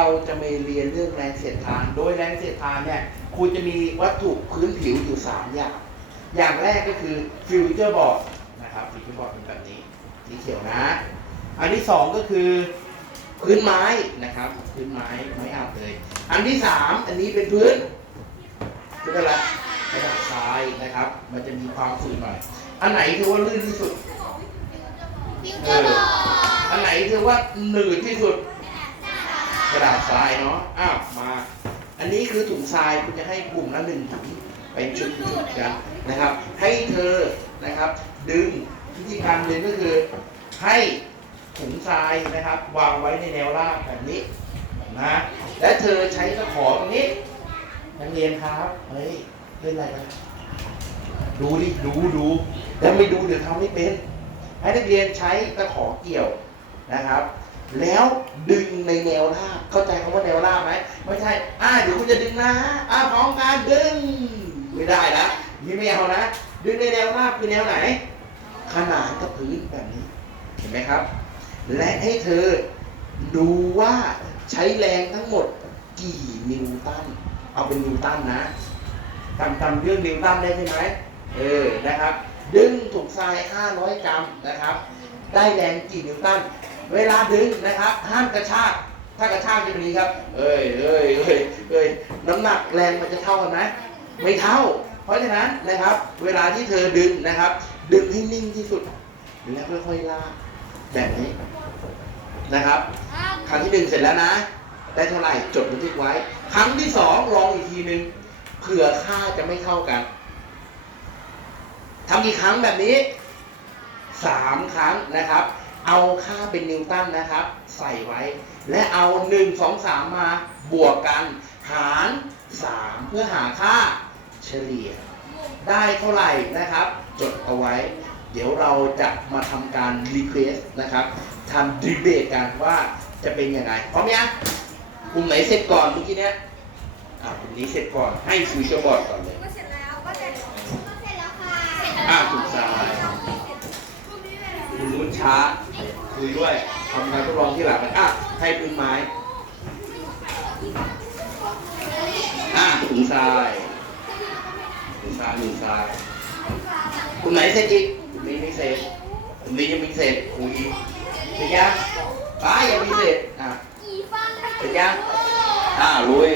เราจะไม่เรียนเรื่องแรงเสียดทาน โดยแรงเสียดทานเนี่ยครูจะมีวัตถุพื้นผิวอยู่ 3 อย่าง อย่างแรกก็คือฟิวเจอร์บอร์ดนะครับฟิวเจอร์บอร์ดเป็นแบบนี้สีเขียวนะ อันที่ 2 ก็คือพื้นไม้นะครับ พื้นไม้ไม้อับเลย อันที่ 3 อันนี้เป็นพื้นพื้นอะไรกระดาษทรายนะครับ มันจะมีความฝืดหน่อย อันไหนถือว่าลื่นที่สุดฟิวเจอร์บอร์อันไหนถือว่าหนืดที่สุด กระดาษทรายเนาะอ้าวมา อันนี้คือถุงทรายคุณจะให้กลุ่มละหนึ่งถุงไปจุดจุดๆกันนะครับ ให้เธอนะครับ ดึงวิธีการดึงก็คือให้ถุงทรายนะครับ วางไว้ในแนวราบแบบนี้นะและเธอใช้ตะขอตรงนี้นักเรียนครับเฮ้ยเล่นอะไรกันดูดิดูดูแล้วไม่ดูเดี๋ยวทำไม่เป็น ให้นักเรียนใช้ตะขอเกี่ยวนะครับ แล้วดึงในแนวราบเข้าใจคำว่าแนวราบไหมไม่ใช่ อ่าเดี๋ยวคุณจะดึงนะอ่าพร้อมกันดึง ไม่ได้นะนี่ไม่เอานะ ดึงในแนวราบคือแนวไหน ขนานกับพื้นแบบนี้ เห็นไหมครับ และให้เธอดูว่าใช้แรงทั้งหมดกี่นิวตัน เอาเป็นนิวตันนะจำจำเรื่องนิวตันได้ใช่ไหมเออ นะครับ ดึงถุงทราย 500 กรัมนะครับ ได้แรงกี่นิวตัน เวลาดึงนะครับ ห้ามกระชาก ถ้ากระชากจะเป็นนี้ครับ เอ้ยเอ้ยเอ้ยเอ้ยน้ำหนักแรงมันจะเท่ากันไหมไม่เท่า เพราะฉะนั้นนะครับ เวลาที่เธอดึงนะครับ ดึงให้นิ่งที่สุด แล้วค่อยๆลากแบบนี้นะครับ ครั้งที่หนึ่งเสร็จแล้วนะ ได้เท่าไหร่จดบันทึกไว้ ครั้งที่สองลองอีกทีหนึ่งเผื่อค่าจะไม่เท่ากันทำกี่ครั้งแบบนี้สามครั้งนะครับ เอาค่าเป็นนิวตันนะครับ ใส่ไว้ และเอาหนึ่งสองสามมาบวกกัน หารสามเพื่อหาค่าเฉลี่ย ได้เท่าไหร่นะครับ จดเอาไว้ เดี๋ยวเราจะมาทำการรีเควสนะครับทำดีเบตกันว่าจะเป็นยังไงพร้อมยังกลุ่มไหนเสร็จก่อนเมื่อกี้เนี้ยอ่ากลุ่มนี้เสร็จก่อนให้ฟิวเจอร์บอร์ดก่อนเลยก็เสร็จแล้วก็เสร็จก็เสร็จแล้วค่ะอ่าถูกสายคุณนุ่นช้า คุยด้วยทำการทดลองที่หลังกันอะให้พื้นไม้อ่าถุงทรายถุงทรายถุงทรายกลุ่มไหนเสร็จอีกกลุ่มนี้ไม่เสร็จกลุ่มนี้ยังไม่เสร็จคุยเสร็จยังป้ายังไม่เสร็จอะเสร็จยังอ่าลุย